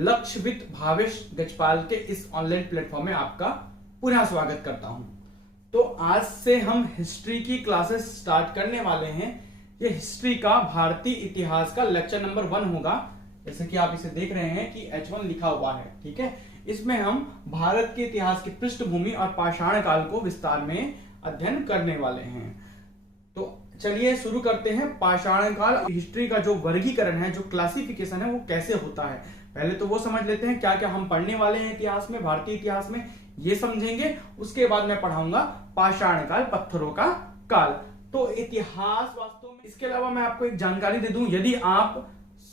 लक्ष्यविद भावेश गजपाल के इस online platform में आपका पुनः स्वागत करता हूं। तो आज से हम हिस्ट्री की क्लासेस स्टार्ट करने वाले हैं। ये हिस्ट्री का भारतीय इतिहास का लेक्चर नंबर 1 होगा। जैसे कि आप इसे देख रहे हैं कि H1 लिखा हुआ है, ठीक है। इसमें हम भारत के इतिहास की पृष्ठभूमि और पाषाण काल को विस्तार में अध्ययन करने वाले हैं। तो चलिए शुरू करते हैं। पाषाण काल हिस्ट्री का जो वर्गीकरण है, जो क्लासिफिकेशन है, वो कैसे होता है, पहले तो वो समझ लेते हैं। क्या क्या हम पढ़ने वाले हैं इतिहास में, भारतीय इतिहास में, ये समझेंगे। उसके बाद मैं पढ़ाऊंगा पाषाण काल, पत्थरों का काल। तो इतिहास वास्तव में, इसके अलावा मैं आपको एक जानकारी दे दूं, यदि आप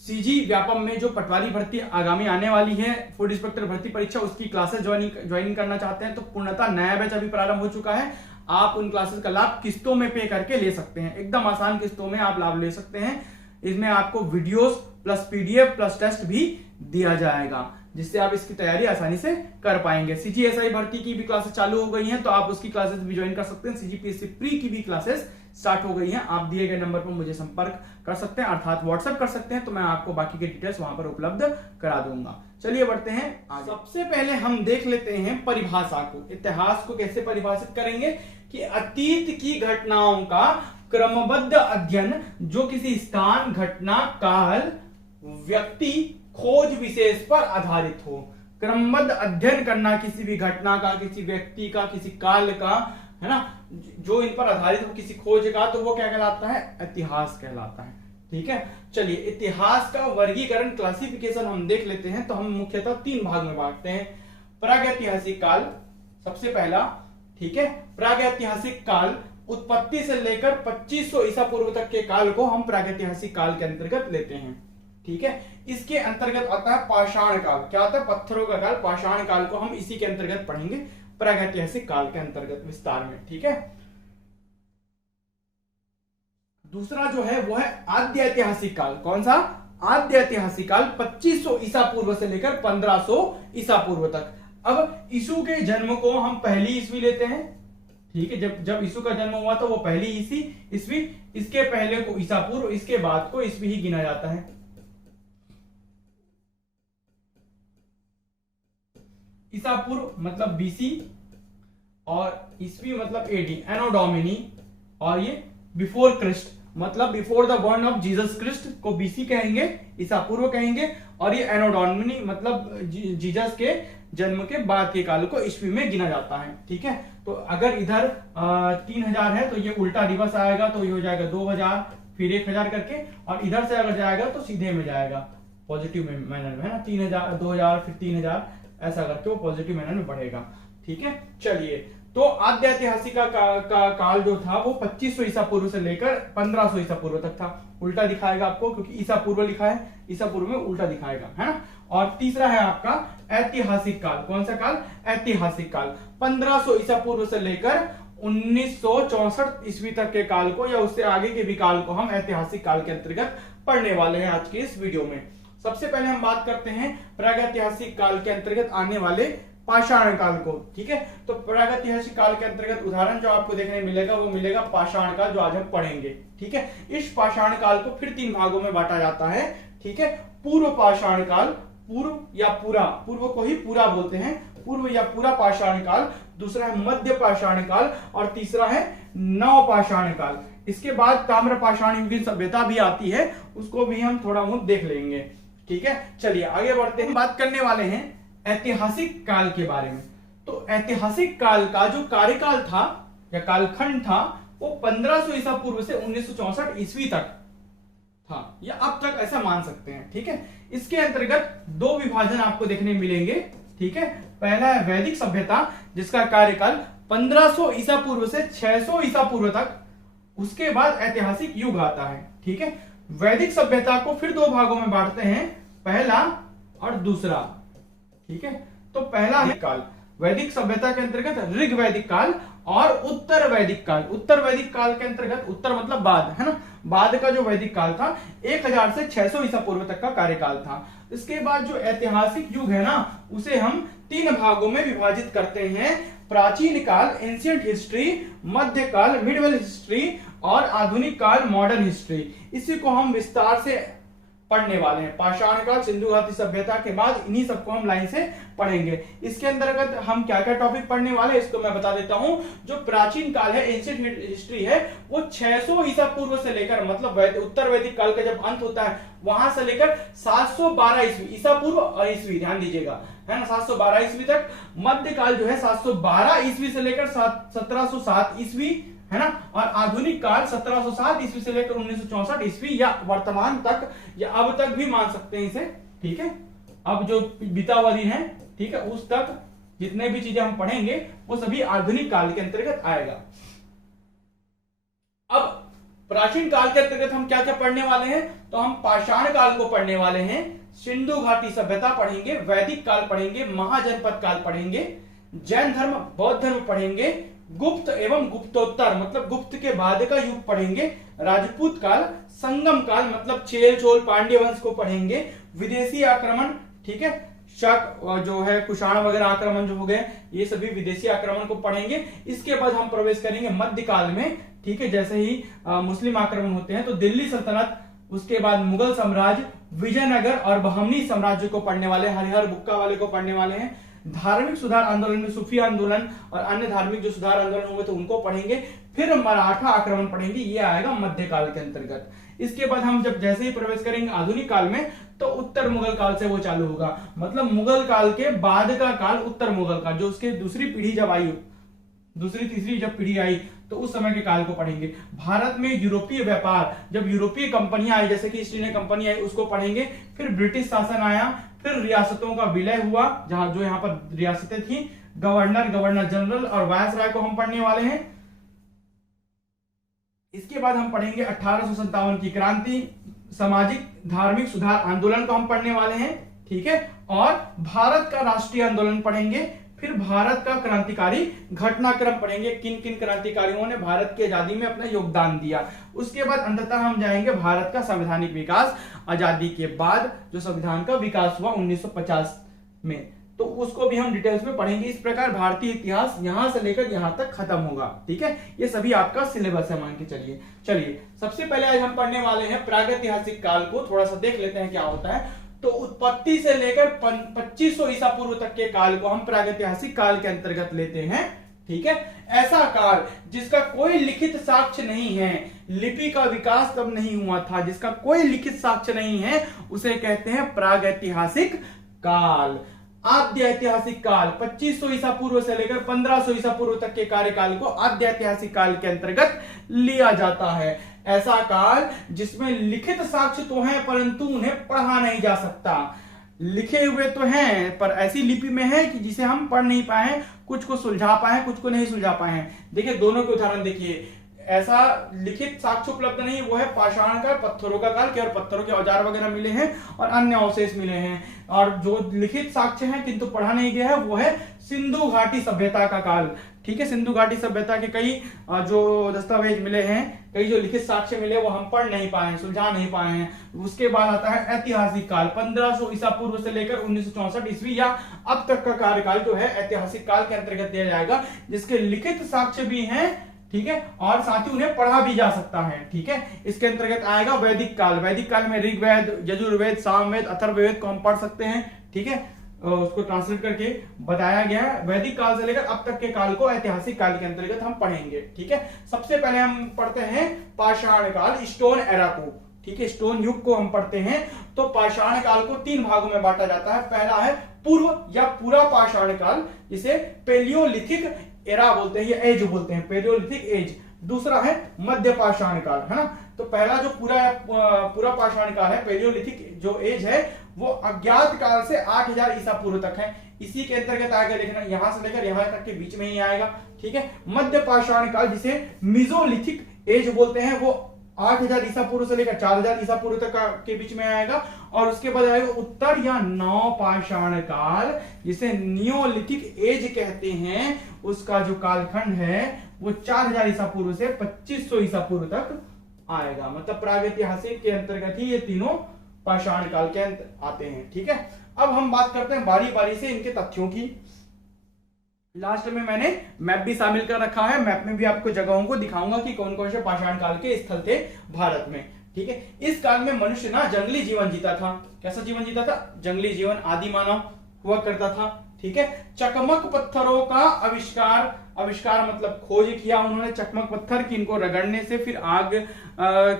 सीजी व्यापम में जो पटवारी भर्ती आगामी आने वाली है, फूड इंस्पेक्टर भर्ती परीक्षा, उसकी क्लासेस ज्वाइन करना चाहते हैं तो पूर्णतः नया बैच अभी प्रारंभ हो चुका है। आप उन क्लासेस का लाभ किस्तों में पे करके ले सकते हैं, एकदम आसान किस्तों में आप लाभ ले सकते हैं। इसमें आपको videos plus PDF plus test भी दिया जाएगा, जिससे आप इसकी तैयारी आसानी से कर पाएंगे। सीजीएसआई भर्ती की भी क्लासेस चालू हो गई हैं, तो आप उसकी क्लासेस भी ज्वाइन कर सकते हैं। सीजीपीएससी प्री की भी क्लासेस स्टार्ट हो गई हैं। आप दिए गए नंबर पर मुझे संपर्क कर सकते हैं, अर्थात व्हाट्सएप कर सकते हैं, तो मैं आपको बाकी के डिटेल्स वहां पर उपलब्ध करा दूंगा। चलिए बढ़ते हैं आगे। सबसे पहले हम देख लेते हैं परिभाषा को। इतिहास को कैसे परिभाषित करेंगे कि अतीत की घटनाओं का क्रमबद्ध अध्ययन जो किसी स्थान, घटना, काल, व्यक्ति, खोज विशेष पर आधारित हो। क्रमबद्ध अध्ययन करना किसी भी घटना का, किसी व्यक्ति का, किसी काल का, है ना, जो इन पर आधारित हो, किसी खोज का, तो वो क्या कहलाता है? इतिहास कहलाता है, ठीक है। चलिए इतिहास का वर्गीकरण, क्लासिफिकेशन हम देख लेते हैं। तो हम मुख्यतः 3 भाग में बांटते हैं। प्रागैतिहासिक काल सबसे पहला, ठीक है। प्रागैतिहासिक काल उत्पत्ति से लेकर 2500 ईसा पूर्व तक के काल को हम प्रागैतिहासिक काल के अंतर्गत लेते हैं, ठीक है। इसके अंतर्गत आता है पाषाण काल। क्या आता है? पत्थरों का काल। पाषाण काल को हम इसी के अंतर्गत पढ़ेंगे, प्रागैतिहासिक काल के अंतर्गत विस्तार में, ठीक है। दूसरा जो है वो है आद्य ऐतिहासिक काल। कौन सा? आद्य ऐतिहासिक काल 2500 ईसा पूर्व से लेकर 1500 ईसा पूर्व तक। अब यीशु के जन्म को हम पहली ईस्वी लेते हैं, ठीक है। जब यीशु का जन्म हुआ तो वो पहली ईस्वी, इसके पहले को ईसा पूर्व, इसके बाद को ईस्वी ही गिना जाता है। ईसा पूर्व मतलब बीसी और ईस्वी मतलब एडी, एनो डोमिनी, और ये बिफोर क्रिस्ट मतलब before the birth of Jesus Christ को बीसी कहेंगे, ईसा पूर्व कहेंगे, और ये एनो डोमिनी मतलब जीसस के जन्म के बाद के काल को ईस्वी में गिना जाता है, ठीक है। तो अगर इधर 3000 है तो ये उल्टा रिवर्स आएगा, तो ये हो जाएगा 2000 फिर 1000 करके, और इधर से अगर जाएगा तो सीधे में जाएगा पॉजिटिव मैनर में, है ना। 3000 2000 फिर 3000 ऐसा करके वो पॉजिटिव मैनर में बढ़ेगा, ठीक है। चलिए, तो आद्य ऐतिहासिक का काल जो था वो 2500 ईसा पूर्व से लेकर 1500 ईसा पूर्व तक था। उल्टा दिखाएगा आपको, क्योंकि ईसा पूर्व लिखा है, ईसा पूर्व में उल्टा दिखाएगा, है ना। और तीसरा है आपका ऐतिहासिक काल। कौन सा काल? ऐतिहासिक काल 1500 ईसा पूर्व से लेकर 1964 ईस्वी तक के काल को, या उससे आगे के भी काल को हम ऐतिहासिक काल के अंतर्गत पढ़ने वाले हैं आज की इस वीडियो में। सबसे पहले हम बात करते हैं प्रागैतिहासिक काल के अंतर्गत आने वाले पाषाण काल को, ठीक है। तो प्रागैतिहासिक काल के अंतर्गत उदाहरण जो आपको देखने मिलेगा वो मिलेगा पाषाण काल, जो आज हम पढ़ेंगे, ठीक है। इस पाषाण काल को फिर 3 भागों में बांटा जाता है, ठीक है। पूर्व पाषाण काल, पूर्व या पूरा, पूर्व को ही पूरा बोलते हैं, पूर्व या पूरा पाषाण काल। दूसरा है मध्य पाषाण काल, और तीसरा है नव पाषाण काल। इसके बाद ताम्र पाषाण युगीन सभ्यता भी आती है, उसको भी हम थोड़ा बहुत देख लेंगे, ठीक है। चलिए आगे बढ़ते हैं। बात करने वाले हैं ऐतिहासिक काल के बारे में। तो ऐतिहासिक काल का जो कार्यकाल था या कालखंड था वो 1500 ईसा पूर्व से 1964 ईस्वी तक था, या अब तक ऐसा मान सकते हैं, ठीक है। इसके अंतर्गत 2 विभाजन आपको देखने मिलेंगे, ठीक है। पहला है वैदिक सभ्यता, जिसका कार्यकाल 1500 ईसा पूर्व से 600 ईसा पूर्व तक। उसके बाद ऐतिहासिक युग आता है, ठीक है। वैदिक सभ्यता को फिर 2 भागों में बांटते हैं, पहला और दूसरा, ठीक है। तो पहला है काल, वैदिक सभ्यता के अंतर्गत ऋग वैदिक काल और उत्तर वैदिक काल। उत्तर वैदिक काल के अंतर्गत, उत्तर मतलब बाद, है ना, बाद का जो वैदिक काल था 1000 से 600 ईसा पूर्व तक का कार्यकाल था। इसके बाद जो ऐतिहासिक युग है ना, उसे हम 3 भागों में विभाजित करते हैं। प्राचीन काल एंशिएंट हिस्ट्री, मध्य काल मिडिवल हिस्ट्री, और आधुनिक काल मॉडर्न हिस्ट्री। इसी को हम विस्तार से पढ़ने वाले हैं। पाषाण काल, सिंधु घाटी सभ्यता के बाद इन्हीं सबको हम लाइन से पढ़ेंगे। इसके अंतर्गत हम क्या क्या टॉपिक पढ़ने वाले हैं इसको मैं बता देता हूं। जो प्राचीन काल है, एंशिएंट हिस्ट्री है, वो 600 ईसा पूर्व से लेकर, मतलब उत्तर वैदिक काल का जब अंत होता है वहां से लेकर 712 ईस्वी, ईसा पूर्व और ईस्वी ध्यान दीजिएगा, है ना, 712 ईस्वी तक। मध्यकाल जो है 712 ईस्वी से लेकर 1707 ईस्वी, है ना, और आधुनिक काल 1707 ईस्वी से लेकर 1964 ईस्वी या वर्तमान तक, या अब तक भी मान सकते हैं इसे, ठीक है। अब जो बीता हुआ दिन है, ठीक है, उस तक जितने भी चीजें हम पढ़ेंगे वो सभी आधुनिक काल के अंतर्गत आएगा। अब प्राचीन काल के अंतर्गत हम क्या क्या पढ़ने वाले हैं, तो हम पाषाण काल को पढ़ने वाले हैं, सिंधु घाटी सभ्यता पढ़ेंगे, वैदिक काल पढ़ेंगे, महाजनपद काल पढ़ेंगे, जैन धर्म, बौद्ध धर्म पढ़ेंगे, गुप्त एवं गुप्तोत्तर मतलब गुप्त के बाद का युग पढ़ेंगे, राजपूत काल, संगम काल मतलब चेल चोल पांड्य वंश को पढ़ेंगे, विदेशी आक्रमण, ठीक है, शक जो है कुषाण वगैरह आक्रमण जो हो गए, ये सभी विदेशी आक्रमण को पढ़ेंगे। इसके बाद हम प्रवेश करेंगे मध्यकाल में, ठीक है, जैसे ही मुस्लिम आक्रमण होते हैं तो दिल्ली सल्तनत, उसके बाद मुगल साम्राज्य, विजयनगर और बहमनी साम्राज्य को पढ़ने वाले, हरिहर बुक्का वाले को पढ़ने वाले हैं। धार्मिक सुधार आंदोलन में सूफी आंदोलन और अन्य धार्मिक जो सुधार आंदोलन हुए थे उनको पढ़ेंगे। फिर मराठा आक्रमण पढ़ेंगे, ये आएगा मध्यकाल के अंतर्गत। इसके बाद हम जब जैसे ही प्रवेश करेंगे आधुनिक काल में तो उत्तर मुगल काल से वो चालू होगा, मतलब मुगल काल के बाद का काल उत्तर मुगल काल, जो उसके दूसरी पीढ़ी जब आई, दूसरी तीसरी जब पीढ़ी आई तो उस समय के काल को पढ़ेंगे। भारत में यूरोपीय व्यापार, जब यूरोपीय कंपनियां आई, जैसे कि ईस्ट इंडिया कंपनी आई, उसको पढ़ेंगे। फिर ब्रिटिश शासन आया, फिर रियासतों का विलय हुआ, जहां जो यहाँ पर रियासतें थी, गवर्नर, गवर्नर जनरल और वायसराय को हम पढ़ने वाले हैं। इसके बाद हम पढ़ेंगे 1857 की क्रांति, सामाजिक धार्मिक सुधार आंदोलन को हम पढ़ने वाले हैं, ठीक है, और भारत का राष्ट्रीय आंदोलन पढ़ेंगे। फिर भारत का क्रांतिकारी घटनाक्रम पढ़ेंगे, किन किन क्रांतिकारियों ने भारत की आजादी में अपना योगदान दिया। उसके बाद अंततः हम जाएंगे भारत का संवैधानिक विकास, आजादी के बाद जो संविधान का विकास हुआ 1950 में, तो उसको भी हम डिटेल्स में पढ़ेंगे। इस प्रकार भारतीय इतिहास यहां से लेकर यहां तक खत्म होगा, ठीक है। ये सभी आपका सिलेबस है, मान के चलिए। चलिए सबसे पहले आज हम पढ़ने वाले हैं प्रागैतिहासिक काल को, थोड़ा सा देख लेते हैं क्या होता है। तो उत्पत्ति से लेकर 2500 ईसा पूर्व तक के काल को हम प्रागैतिहासिक काल के अंतर्गत लेते हैं, ठीक है। ऐसा काल जिसका कोई लिखित साक्ष्य नहीं है, लिपि का विकास तब नहीं हुआ था, जिसका कोई लिखित साक्ष्य नहीं है, उसे कहते हैं प्रागैतिहासिक काल। आद्य ऐतिहासिक काल 2500 ईसा पूर्व से लेकर 1500 ईसा पूर्व तक के कार्यकाल को आद्य ऐतिहासिक काल के अंतर्गत लिया जाता है। ऐसा काल जिसमें लिखित साक्ष्य तो हैं परंतु उन्हें पढ़ा नहीं जा सकता, लिखे हुए तो हैं पर ऐसी लिपि में है कि जिसे हम पढ़ नहीं पाए, कुछ को सुलझा पाए, कुछ को नहीं सुलझा पाए हैं। देखिए दोनों के उदाहरण देखिए, ऐसा लिखित साक्ष्य उपलब्ध नहीं, वो है पाषाण काल, पत्थरों का काल, केवल पत्थरों के औजार वगैरह मिले हैं और अन्य अवशेष मिले हैं। और जो लिखित साक्ष्य है किंतु पढ़ा नहीं गया है वो है सिंधु घाटी सभ्यता का काल, ठीक है। सिंधु घाटी सभ्यता के कई जो दस्तावेज मिले हैं, कई जो लिखित साक्ष्य मिले वो हम पढ़ नहीं पाए, सुलझा नहीं पाए हैं। उसके बाद आता है ऐतिहासिक काल, 1500 ईसा पूर्व से लेकर 1964 ईस्वी या अब तक का कार्यकाल जो है ऐतिहासिक काल के अंतर्गत दिया जाएगा, जिसके लिखित साक्ष्य भी हैं, ठीक है, और साथ ही उन्हें पढ़ा भी जा सकता है, ठीक है। इसके अंतर्गत आएगा वैदिक काल। वैदिक काल में ऋग्वेद, यजुर्वेद, सामवेद, अथर्ववेद को हम पढ़ सकते हैं, ठीक है, उसको ट्रांसलेट करके बताया गया है। वैदिक काल से लेकर अब तक के काल को ऐतिहासिक काल के अंतर्गत हम पढ़ेंगे, ठीक है। सबसे पहले हम पढ़ते हैं पाषाण काल, स्टोन एरा को, ठीक है, स्टोन युग को हम पढ़ते हैं। तो पाषाण काल को 3 भागों में बांटा जाता है। पहला है पूर्व या पूरा पाषाण काल, जिसे पेलियोलिथिक एरा बोलते हैं या एज बोलते हैं, पेलियोलिथिक एज। दूसरा है मध्य पाषाण काल, है ना। तो पहला जो पूरा पाषाण काल है, पेलियोलिथिक जो एज है, वो अज्ञात काल से 8000 ईसा पूर्व तक है। इसी के अंतर्गत आएगा, देखना यहां से लेकर यहां तक के बीच में ही आएगा, ठीक है। मध्य पाषाण काल जिसे मिजोलिथिक एज बोलते हैं, वो 8000 ईसा पूर्व से लेकर 4000 ईसा पूर्व तक के बीच में आएगा। और उसके बाद आएगा उत्तर या नवपाषाण काल, जिसे नियोलिथिक एज कहते हैं। उसका जो कालखंड है वो 4000 ईसा पूर्व से 2500 ईसा पूर्व तक आएगा। मतलब प्रागैतिहासिक के अंतर्गत ही ये तीनों पाषाण काल के अंत आते हैं, ठीक है। अब हम बात करते हैं बारी बारी से इनके तथ्यों की। लास्ट में मैंने मैप भी शामिल कर रखा है, मैप में भी आपको जगहों को दिखाऊंगा कि कौन कौन से पाषाण काल के स्थल थे भारत में, ठीक है। इस काल में मनुष्य ना जंगली जीवन जीता था। कैसा जीवन जीता था? जंगली जीवन, आदि मानव हुआ करता था। ठीक है। चकमक पत्थरों का आविष्कार, आविष्कार मतलब खोज किया उन्होंने चकमक पत्थर की, इनको रगड़ने से फिर आग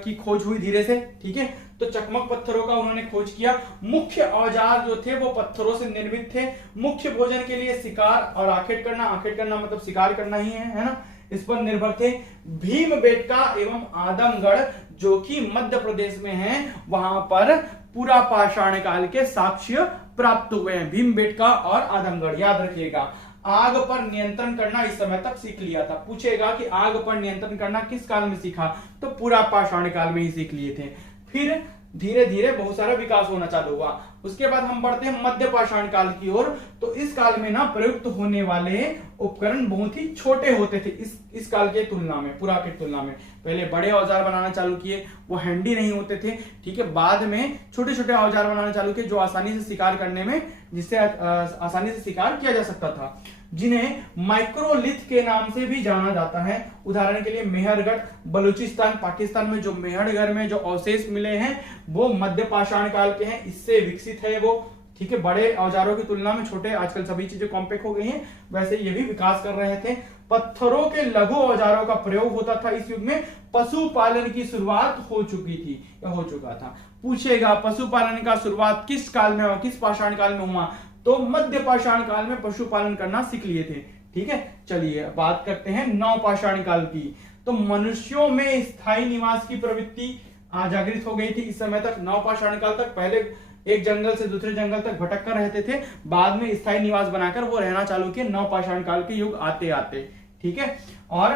की खोज हुई धीरे से। ठीक है। तो चकमक पत्थरों का उन्होंने खोज किया। मुख्य औजार जो थे वो पत्थरों से निर्मित थे। मुख्य भोजन के लिए शिकार और आखेट करना मतलब शिकार करना ही है ना, इस पर निर्भर थे। भीमबेटका एवं आदमगढ़ जो कि मध्य प्रदेश में है, वहां पर पूरा पाषाण काल के साक्ष्य प्राप्त हुए हैं। भीमबेटका और आदमगढ़, याद रखिएगा। आग पर नियंत्रण करना इस समय तक सीख लिया था। पूछेगा कि आग पर नियंत्रण करना किस काल में सीखा, तो पूरा पाषाण काल में ही सीख लिए थे। फिर धीरे धीरे बहुत सारा विकास होना चालू हुआ। उसके बाद हम बढ़ते हैं मध्य पाषाण काल की ओर। तो इस काल में ना प्रयुक्त होने वाले उपकरण बहुत ही छोटे होते थे इस काल के तुलना में, पूरा की तुलना में। पहले बड़े औजार बनाना चालू किए, वो हैंडी नहीं होते थे। ठीक है। बाद में छोटे छोटे औजार बनाना चालू किए जो आसानी से शिकार करने में, जिससे आसानी से शिकार किया जा सकता था, जिन्हें माइक्रोलिथ के नाम से भी जाना जाता है। उदाहरण के लिए मेहरगढ़, बलूचिस्तान, पाकिस्तान में जो मेहरगढ़ में जो अवशेष मिले हैं वो मध्य पाषाण काल के हैं, इससे विकसित है वो। ठीक है। बड़े औजारों की तुलना में छोटे, आजकल सभी चीजें कॉम्पैक्ट हो गई हैं, वैसे ये भी विकास कर रहे थे। पत्थरों के लघु औजारों का प्रयोग होता था इस युग में। पशुपालन की शुरुआत हो चुकी थी या हो चुका था। पूछेगा पशुपालन का शुरुआत किस काल में हुआ, किस पाषाण काल में हुआ, तो मध्य पाषाण काल में पशुपालन करना सीख लिए थे। ठीक है। चलिए बात करते हैं नव पाषाण काल की। तो मनुष्यों में स्थायी निवास की प्रवृत्ति जागृत हो गई थी इस समय तक। नव पाषाण काल तक पहले एक जंगल से दूसरे जंगल तक भटक कर रहते थे, बाद में स्थायी निवास बनाकर वो रहना चालू किए नव पाषाण काल के युग आते आते। ठीक है। और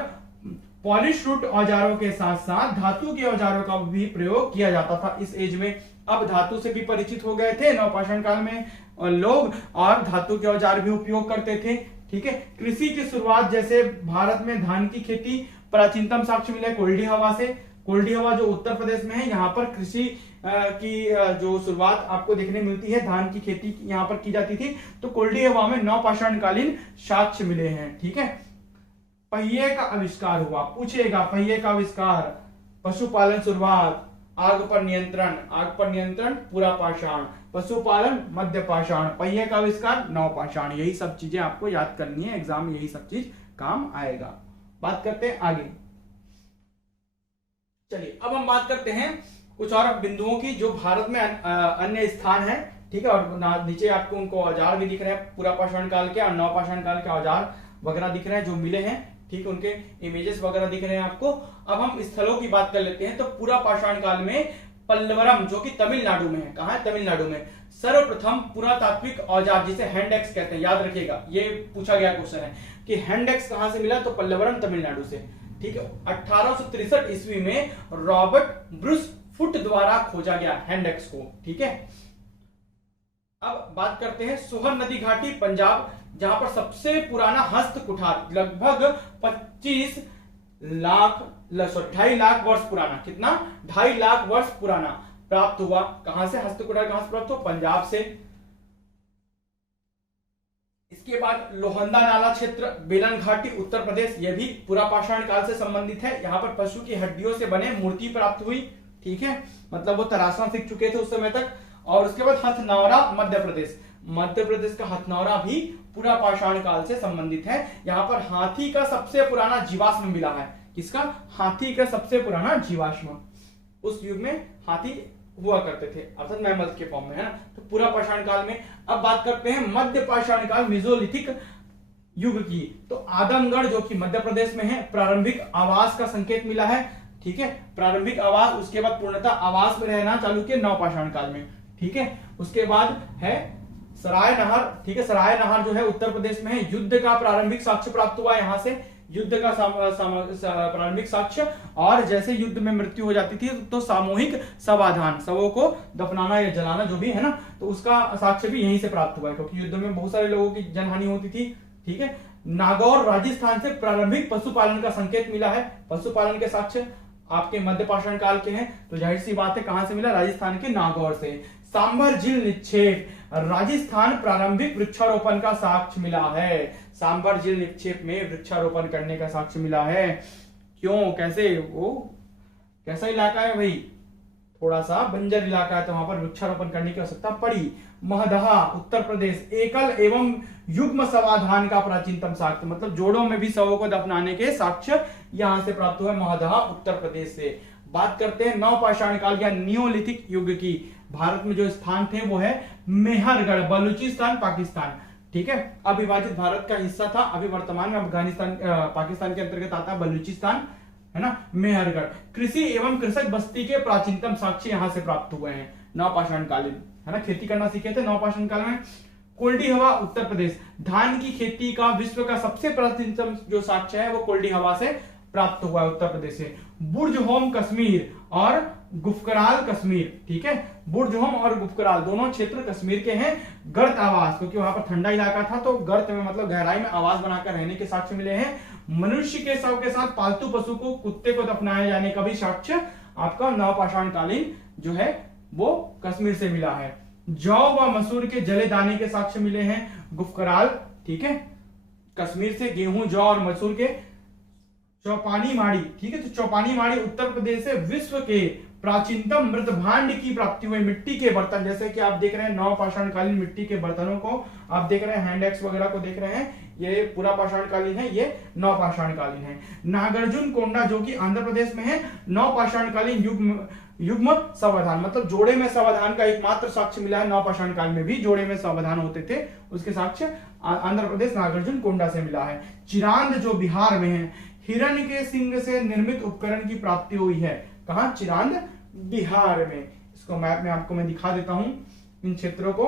पॉलिश रूट औजारों के साथ साथ धातु के औजारों का भी प्रयोग किया जाता था इस एज में। अब धातु से भी परिचित हो गए थे नवपाषाण काल में लोग, और धातु के औजार भी उपयोग करते थे। ठीक है। कृषि की शुरुआत, जैसे भारत में धान की खेती, प्राचीनतम साक्ष्य मिला कोल्डी हवा से। कोल्डी हवा जो उत्तर प्रदेश में है, यहाँ पर कृषि की जो शुरुआत आपको देखने मिलती है, धान की खेती यहाँ पर की जाती थी। तो कोल्डी हवा में नवपाषाण कालीन साक्ष्य मिले हैं। ठीक है। पहिए का आविष्कार हुआ। पूछेगा पहिए का आविष्कार, पशुपालन शुरुआत, आग पर नियंत्रण पूरा पाषाण, पशुपालन मध्य पाषाण, पहिए का आविष्कार नवपाषाण। यही सब चीजें आपको याद करनी है, एग्जाम में यही सब चीज काम आएगा। बात करते हैं आगे। चलिए अब हम बात करते हैं कुछ और बिंदुओं की जो भारत में अन्य स्थान है। ठीक है। और नीचे आपको उनको औजार भी दिख रहे हैं, पूरा पाषाण काल के और नवपाषाण काल के औजार वगैरह दिख रहे हैं जो मिले हैं। ठीक है। उनके इमेजेस वगैरह दिख रहे हैं आपको। अब हम स्थलों की बात कर लेते हैं। तो पूरा पाषाण काल में पल्लवरम जो कि तमिलनाडु में है, कहां है? तमिलनाडु में। सर्वप्रथम पुरातात्विक औजार जिसे हैंड एक्स कहते हैं, याद रखिएगा ये पूछा गया क्वेश्चन है कि हैंड एक्स कहां से मिला, तो पल्लवरम तमिलनाडु से। ठीक है। 1863 ईस्वी में रॉबर्ट ब्रूस फुट द्वारा खोजा गया हैंड एक्स को। ठीक है। अब बात करते हैं सोहन नदी घाटी पंजाब, जहां पर सबसे पुराना हस्त कुठार लगभग 25 लाख 2.5 लाख वर्ष पुराना, कितना? 2.5 लाख वर्ष पुराना प्राप्त हुआ। कहां से हस्त कुठार कहां से प्राप्त हुआ? पंजाब से। इसके बाद लोहंदा नाला क्षेत्र, बेलन घाटी उत्तर प्रदेश, यह भी पूरा पाषाण काल से संबंधित है। यहाँ पर पशु की हड्डियों से बने मूर्ति प्राप्त हुई। ठीक है। मतलब वो तराशना सीख चुके थे उस समय तक। और उसके बाद हथनौरा मध्य प्रदेश का हथनौरा भी पूरा पाषाण काल से संबंधित है। यहाँ पर हाथी का सबसे पुराना जीवाश्म मिला है। किसका? हाथी का सबसे पुराना जीवाश्म। उस युग में हाथी हुआ करते थे, अर्थात मैमल्स के फॉर्म में, है ना। तो पूरा पाषाण काल में। अब बात करते हैं मध्य पाषाण काल मेसोलिथिक युग की। तो आदमगढ़ जो कि मध्य प्रदेश में है, प्रारंभिक आवास का संकेत मिला है। ठीक है। प्रारंभिक आवास, उसके बाद पूर्णतः आवास में रहना चालू किया नवपाषाण काल में। ठीक है। उसके बाद है सराय नहर। ठीक है। सराय नहर जो है उत्तर प्रदेश में है। युद्ध का प्रारंभिक साक्ष्य प्राप्त हुआ यहां से, युद्ध का प्रारंभिक साक्ष्य। और जैसे युद्ध में मृत्यु हो जाती थी तो सामूहिक शवाधान, शवों को दफनाना या जलाना जो भी है ना, तो उसका साक्ष्य भी यहीं से प्राप्त हुआ है, क्योंकि युद्ध में बहुत सारे लोगों की जनहानि होती थी। ठीक है। नागौर राजस्थान से प्रारंभिक पशुपालन का संकेत मिला है। पशुपालन के साक्ष्य आपके मध्य पाषाण काल के हैं, तो जाहिर सी बात है कहां से मिला? राजस्थान के नागौर से। सांभर झील निक्षेप, राजस्थान प्रारंभिक वृक्षारोपण का साक्ष्य मिला है। सांभर झील निक्षेप में वृक्षारोपण करने का साक्ष्य मिला है। क्यों? कैसे? वो कैसा इलाका है भाई? थोड़ा सा बंजर इलाका है तो वहां पर वृक्षारोपण करने की आवश्यकता पड़ी। महदहा उत्तर प्रदेश एकल एवं युग्म समाधान का प्राचीनतम साक्ष्य, मतलब जोड़ों में भी शवों को दफनाने के साक्ष्य यहां से प्राप्त हुए महदहा उत्तर प्रदेश से। बात करते हैं नवपाषाण काल या नियोलिथिक युग की। भारत में जो स्थान थे वो है मेहरगढ़, बलूचिस्तान, पाकिस्तान। ठीक है, अविभाजित भारत का हिस्सा था, अभी वर्तमान में अफगानिस्तान पाकिस्तान के अंतर्गत आता है बलूचिस्तान, है ना, मेहरगढ़। कृषि एवं कृषक बस्ती के प्राचीनतम साक्ष्य यहां से प्राप्त हुए हैं नवपाषाण कालीन, है ना, खेती करना सीखे थे नवपाषाण काल में। कोल्डी हवा उत्तर प्रदेश, धान की खेती का विश्व का सबसे प्राचीनतम जो साक्ष्य है वो कोल्डी हवा से प्राप्त हुआ है उत्तर प्रदेश से। बुर्ज होम कश्मीर और गुफकराल कश्मीर, ठीक है, बुर्ज होम और गुफकराल दोनों क्षेत्र कश्मीर के हैं। गर्त आवास, क्योंकि वहां पर ठंडा इलाका था तो गर्त में मतलब गहराई में आवास बनाकर रहने के साक्ष्य मिले हैं। मनुष्य के शव के साथ पालतू पशु को, कुत्ते को दफनाए जाने का भी साक्ष्य आपका नवपाषाण कालीन जो है वो कश्मीर से मिला है। जौ व मसूर के जले दाने के साक्ष्य मिले हैं गुफकराल, ठीक है, कश्मीर से। गेहूं, जौ और मसूर के चौपानी माड़ी, ठीक है, तो चौपानी माड़ी उत्तर प्रदेश से विश्व के प्राचीनतम मृत भांड की प्राप्ति हुई। मिट्टी के बर्तन, जैसे कि आप देख रहे हैं नवपाषाण कालीन मिट्टी के बर्तनों को आप देख रहे हैं, हैंड एक्स वगैरह को देख रहे हैं, ये पूरा पाषाण कालीन है, ये नवपाषाण कालीन है। नागार्जुन कोंडा जो कि आंध्र प्रदेश में है, नवपाषाण कालीन युग्म समाधान, मतलब जोड़े में समाधान का एकमात्र साक्ष्य मिला है। नवपाषाण काल में भी जोड़े में समाधान होते थे, उसके साक्ष्य आंध्र प्रदेश नागार्जुन कोंडा से मिला है। चिरांद जो बिहार में है, हिरण के सिंग से निर्मित उपकरण की प्राप्ति हुई है। कहां? चिरांद बिहार में। इसको मैप में आपको मैं दिखा देता हूं इन क्षेत्रों को।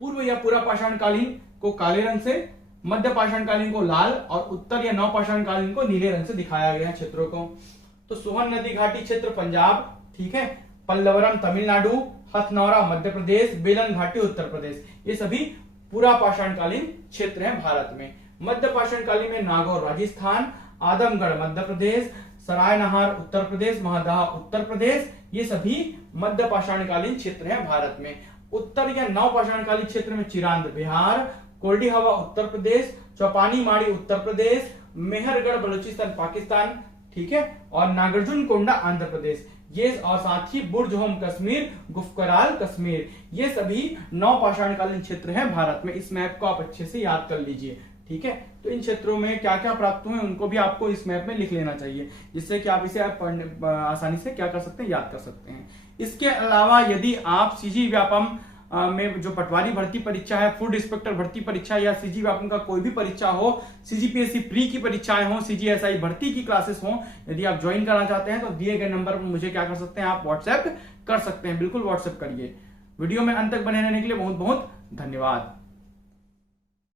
पूर्व या पूरा पाषाण कालीन को काले रंग से, मध्य पाषाण कालीन को लाल और उत्तर या नवपाषाण कालीन को नीले रंग से दिखाया गया है क्षेत्रों को। तो सोहन नदी घाटी क्षेत्र पंजाब, ठीक है, पल्लवरम तमिलनाडु, हथनौरा मध्य प्रदेश, बेलन घाटी उत्तर प्रदेश, ये सभी पूरा पाषाण कालीन क्षेत्र हैं भारत में। मध्य पाषाण कालीन में नागौर राजस्थान, आदमगढ़ मध्य प्रदेश, सरायनहार उत्तर प्रदेश, महदहा उत्तर प्रदेश, ये सभी मध्य पाषाण कालीन क्षेत्र हैं भारत में। उत्तर या नवपाषाण कालीन क्षेत्र में चिरांद बिहार, कोल्डी हवा उत्तर प्रदेश, चौपानी माड़ी उत्तर प्रदेश, मेहरगढ़ बलूचिस्तान पाकिस्तान, ठीक है, और नागार्जुन कोंडा आंध्र प्रदेश, ये, और साथ ही बुर्ज होम कश्मीर, गुफकराल कश्मीर, ये सभी नवपाषाण कालीन क्षेत्र हैं भारत में। इस मैप को आप अच्छे से याद कर लीजिए, ठीक है। तो इन क्षेत्रों में क्या क्या प्राप्त हुए उनको भी आपको इस मैप में लिख लेना चाहिए, जिससे कि आप इसे आसानी से क्या कर सकते हैं, याद कर सकते हैं। इसके अलावा यदि आप सीजी व्यापम में जो पटवारी भर्ती परीक्षा है, फूड इंस्पेक्टर भर्ती परीक्षा या सीजी व्यापम का कोई भी परीक्षा हो, सीजीपीएससी प्री की परीक्षाएं हो, सीजीएसआई भर्ती की क्लासेस हो, यदि आप ज्वाइन करना चाहते हैं तो दिए गए नंबर पर मुझे क्या कर सकते हैं, आप व्हाट्सएप कर सकते हैं। बिल्कुल व्हाट्सएप करिए। वीडियो में अंत तक बने रहने के लिए बहुत बहुत धन्यवाद।